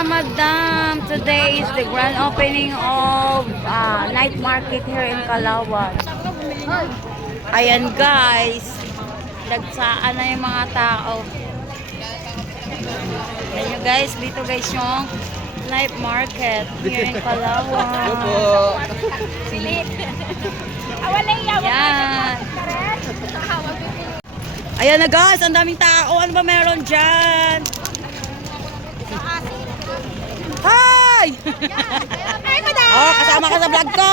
kamadam, today is the grand opening of night market here in Calauan. Ayan guys, dagsaan na yung mga tao. Ayan nyo guys, dito guys yung night market here in Calauan. Ayan. Ayan na guys, ang daming tao. Ano ba meron dyan? Hi! Hi, madam! Oh, kasama ka sa vlog ko.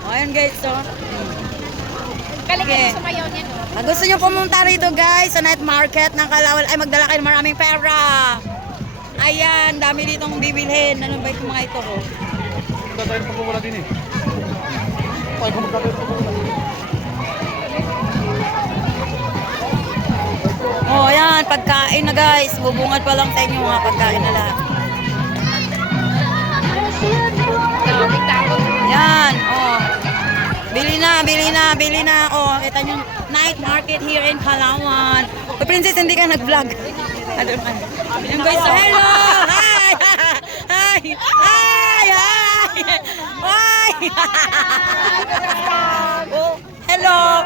Oh, ayan guys, so. Galing sumayaw niya, no? Gusto nyo pumunta rito guys sa night market ng Calauan, ay magdala kayo ng maraming pera. Ayan, dami ditong bibilhin. Ano ba itong mga ito ko? Tatayin pa wala din eh. Ay, kung magkakaroon pa wala din. Oh, ayan, pagkain na guys. Bubungad pa lang sa inyo mga pagkain na lahat. Ayan, oh. Bili na, bili na, bili na. Oh, kita nyo, night market here in Calauan. Oh, Princess, hindi ka nag-vlog. Ano naman? Ayan guys, so hello! Hi! Hi! Hi! Hi! Oh, hello!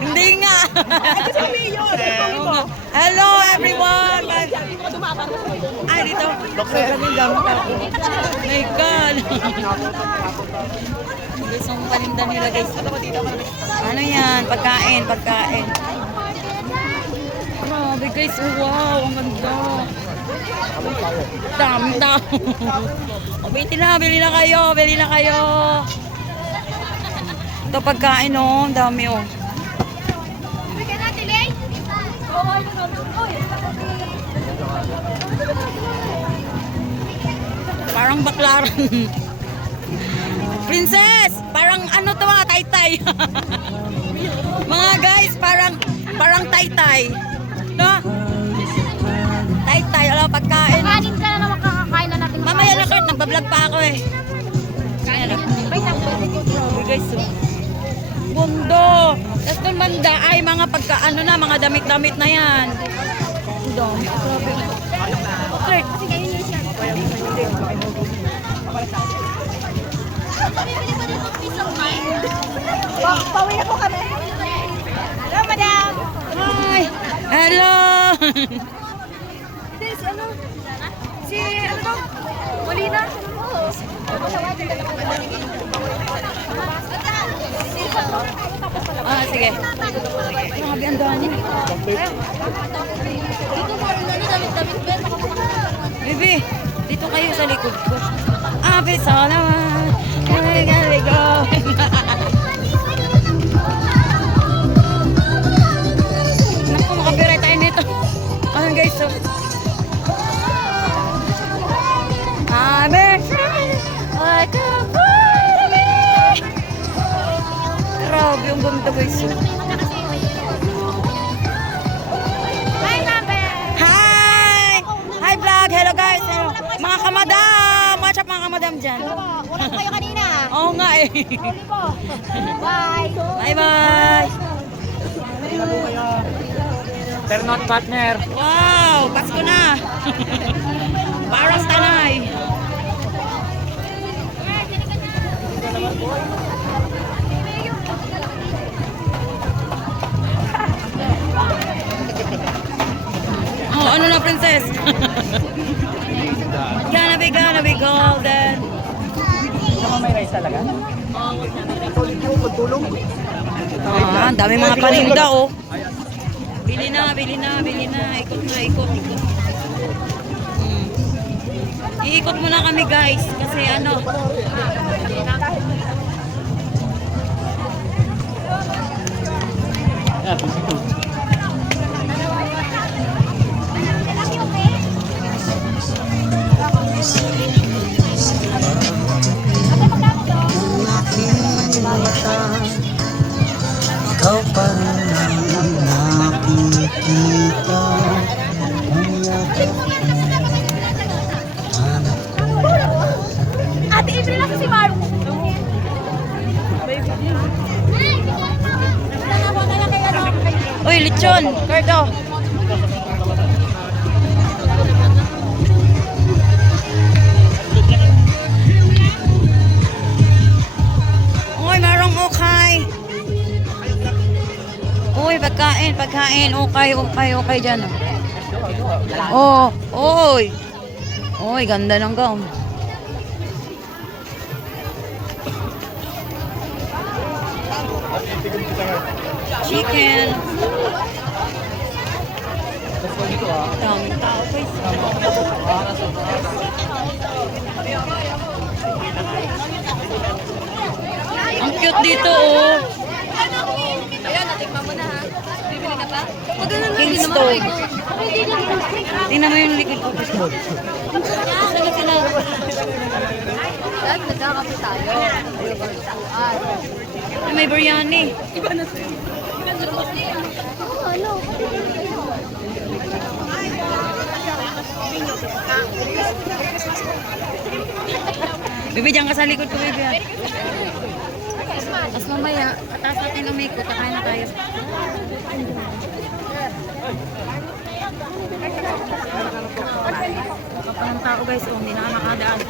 Hindi nga. Hello everyone. Ay, dito. My God. Guys, ang paninda nila guys. Ano yan? Pagkain, pagkain. Grabe guys. Wow, ang ganda. Dami tao. Bili na kayo, bili na kayo. Ito pagkain oh, ang dami oh. Parang baklaran. Princess, parang ano to mga taytay. Mga guys, parang taytay. No? Taytay, wala pagkain. Kanin ka na naman kakakain na natin. Mamaya na Kurt, nagbablog pa ako eh. Kaya na. Grabe guys oh. Bundo. Tapos doon banda ay mga pagkaano na, mga damit-damit na yan. Dami. Grabe. Kurt. Pauwi na po kami. Hello, madam. Hi. Hello. Si ano to? Molina? Oo. Sige. Grabe, ang dami. Dito mo rin damit-damit ba? Baby, dito kayo sa likod ko. Abis, naman. Galing go. Naku, makabiray tayo nito. Ayan guys, so. Grabe, yung ganda guys. Hi, number! Hi! Hi vlog! Hello guys! Hello. Mga kamadam! Watch up mga kamadam dyan. Wala po kayo kanina. Oo nga eh. Huli po. Bye! Bye bye! They're not partner. Wow! Pasko na! Paras tanay! Oh, ano na princess? Gonna be golden. May rice talaga? Ang dami mga paninda oh. Bili na. Ikot na, ikot. Iikot muna kami guys kasi ano. Ikaw pa rin ang nakikita. Ate April lang si Mark. Uy, lechon. Cardo. Uy, pagkain, pagkain. Okay dyan. Oh, oy. Oy, ganda ng gown. Chicken. Daming tao, guys. Ang cute dito, oh. Ayun, natikman mo na ha. Bibili ka pa? King stove. Tingnan mo yung likod ko. Saan na sila? Dahil nagkakape tayo. Ay, may biryani. Ano? Bibi, dyan ka sa likod ko, Bibi. Tapos mamaya, ataas natin ang makeup, kakain na tayo. Kapalang tao, guys. Oh, hindi na nakadaan.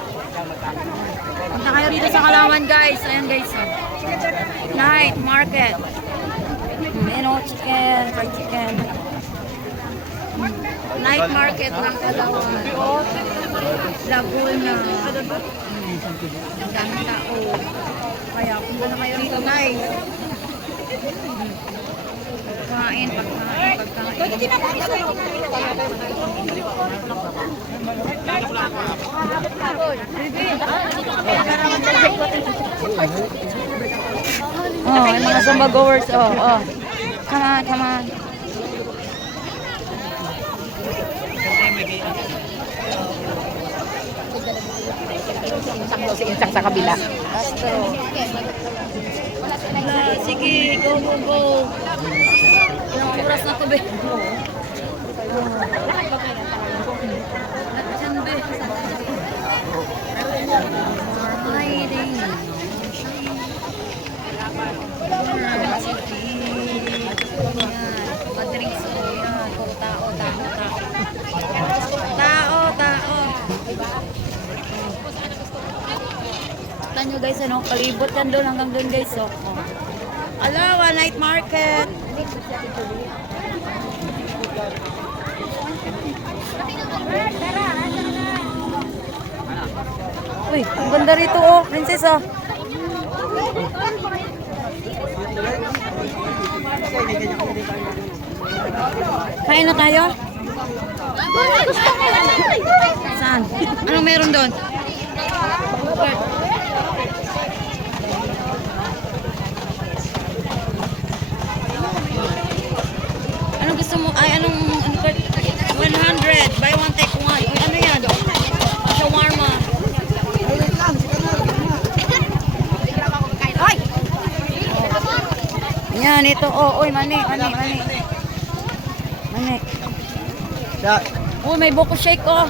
Punta kayo dito sa Kalawan, guys. Ayan, guys. Oh. Night market. Chicken, fried chicken. Night market ng Kalawan. Laguna. Ang daming tao. Kaya punta na kayo rito, guys. Pagkain. Oh, may mga Zumba goers. Oh. Come on. Insang sa kabila. Sige, go. Ilang oras na to, be? Diyan, be. Hiding. Padrinks, yan. Puro tao. Tao. Kita nyo, guys, ano, palibot yan doon hanggang doon, guys. So, Alawa, night market. Uy, ang ganda rito, oh, princess, oh. Kain na tayo? Saan? Anong meron doon? Anong gusto mo? Ay, anong 100. Buy one, take one. Uy, ano yan? Shawarma. Yan, ito. Oh, uy, mani. Uy, may buko shake, oh.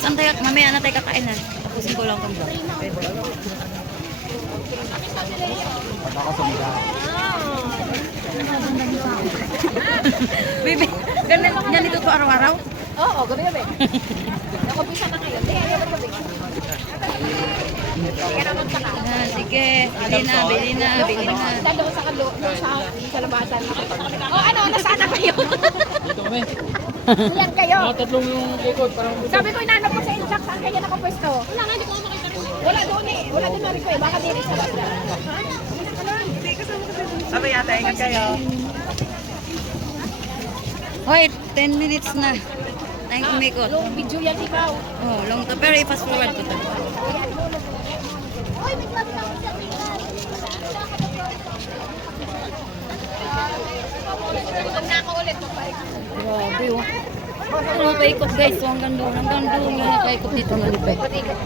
Saan tayo? Mamaya na tayo kakain na. Tapusin ko lang kung ba. Baby, ganito to araw-araw? Oo, gabi-gabi. Nakapisa na kayo. Hindi, gabi-gabi. Sige, bili na. Doon sa labasan. Oh, ano, nasaan na kayo? Dito kami. Ilan kayo? Mga tatlong yung ikot. Parang Sabi ko, inanap ko sa insak, saan kayo nakapwesto? Wala nga, hindi ko makita rin. Wala doon eh. Wala doon na rin ko eh. Baka din sa basta. Sabi yata, ingat kayo. Wait, 10 minutes na. Tayong kumikot. Long video yan, ikaw. Oh, long to. Pero i-fast forward ko to. Uy, may club na ako sa gutom na ako ulit. Grabe, oh. Ano paikot, guys? So, hanggang doon yung paikot dito ng lipe.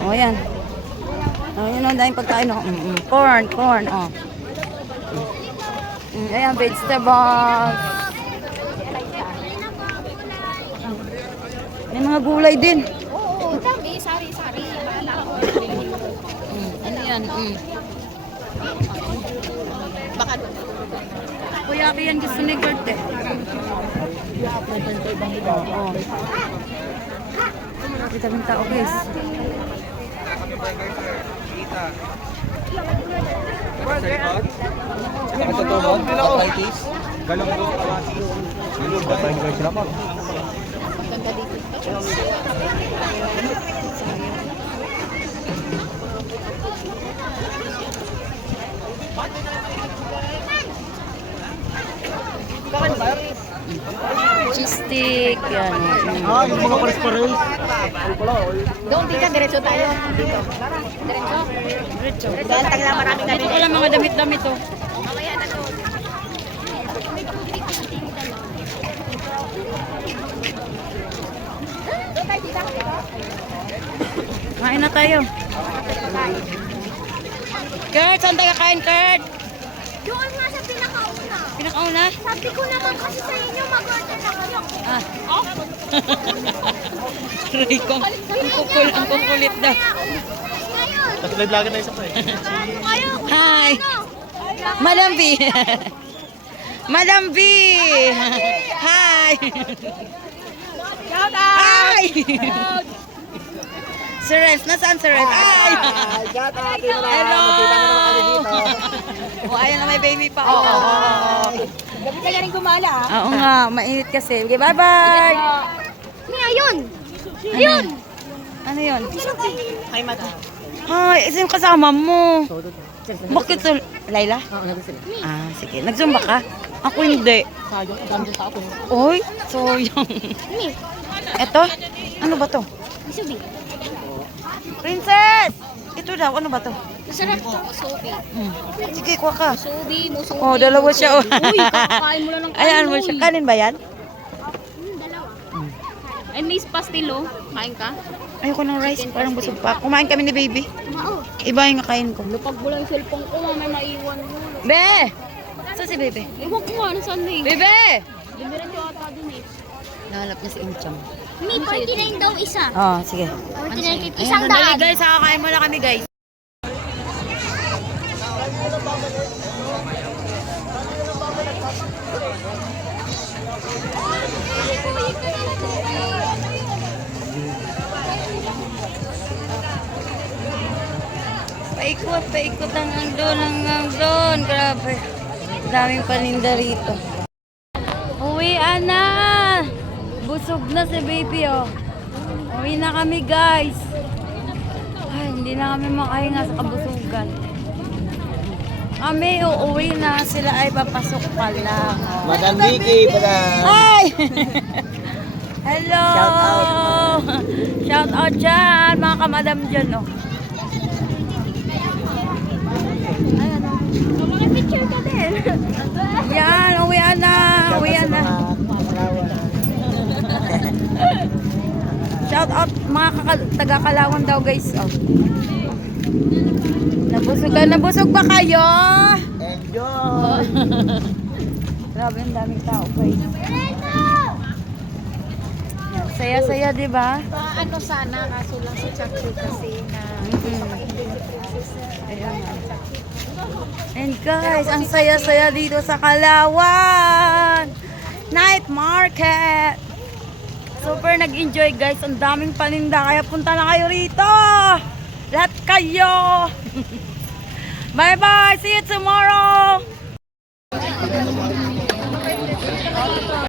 Oh, yan. Oh, yun ang daming pagkain, oh. Corn, oh. Ayan, vegetables. May mga gulay din. Oo, dami. Sari-sari. Bahala ako. Ano yan? Baka Kuya, yan gusto ni Kurt, eh. Oh. Kita tao, guys. Ganda dito. Cheese stick, yan. Ah, yung mga pares-pares. Doon dito, diretso tayo. Dito. Diretso. Diretso. Dahil tagla maraming Dito ko lang mga damit-damit oh. Mamaya na doon. Doon tayo dito. Kain na tayo. Kurt, saan tayo kakain, Kurt? Doon nga sa pinakauna. Pinakauna? Sabi ko naman kasi sa inyo, mag-order na kayo. Ah. Aray ko. Ang kukulit daw. Ngayon, Tapos live vlogger na isa pa eh. kayo. Hi. Madam B. Madam B. Hi. Shout out! Hi. Sir Renz, nasaan Sir Renz? Hi. Shout out! Hello. Oh, ayun na may baby pa. Oh. Gabi ka rin gumala. Oo nga, mainit kasi. Okay, bye-bye. Mia, yun! Yun! Ano yun? Kay Mata. Hi, isa yung kasama mo. Bakit so? Laila? Oo, sila. Ah, sige. Nag-zumba ka? Ako hindi. Sayang, ang dami tao ko. Oy, sayang. Mi, Eto? Ano ba to? Misubi. Princess! Ito daw, ano ba to? Masarap to, Musubi. Sige, kuha ka. Musubi. Oh, dalawa siya. Oh. Uy, kakain mo lang ng kain. Ayan mo siya. Kanin ba yan? Dalawa. Ay, may pastilo. Kain ka? Ayoko ng rice. Parang busog pa. Kumain kami ni baby. Oo. Iba yung kain ko. Lupag mo lang yung cellphone ko, may maiwan mo. Be! Saan si baby? Ewan ko nga, nasaan na eh. Bebe! Diretso ata dun eh. Nahanap niya si Inchang. Mi, 49 daw isa. Oh, sige. 49, Ayan, isang sandali daan. guys. Kakain muna kami guys. Paikot hanggang doon. Grabe. Daming paninda rito. Uwi na. Busog na si baby oh. Uwi na kami guys. Ay, hindi na kami makahinga sa kabusugan. Kami uuwi na. Sila ay papasok pa lang. Oh. Madam Vicky pala. Hi! Hello! Shout out dyan, mga kamadam dyan, oh. Picture ka din. Yan, uwian na. Shout out mga taga-Kalawang daw, guys, oh. Nabusog ba kayo? Enjoy! Grabe, ang daming tao, guys. Saya-saya, di ba? Ano sana, kaso lang si Chucky kasi na And guys, ang saya-saya dito sa Kalawan. Night market. Super nag-enjoy guys. Ang daming paninda. Kaya punta na kayo rito. Lahat kayo. Bye-bye. See you tomorrow.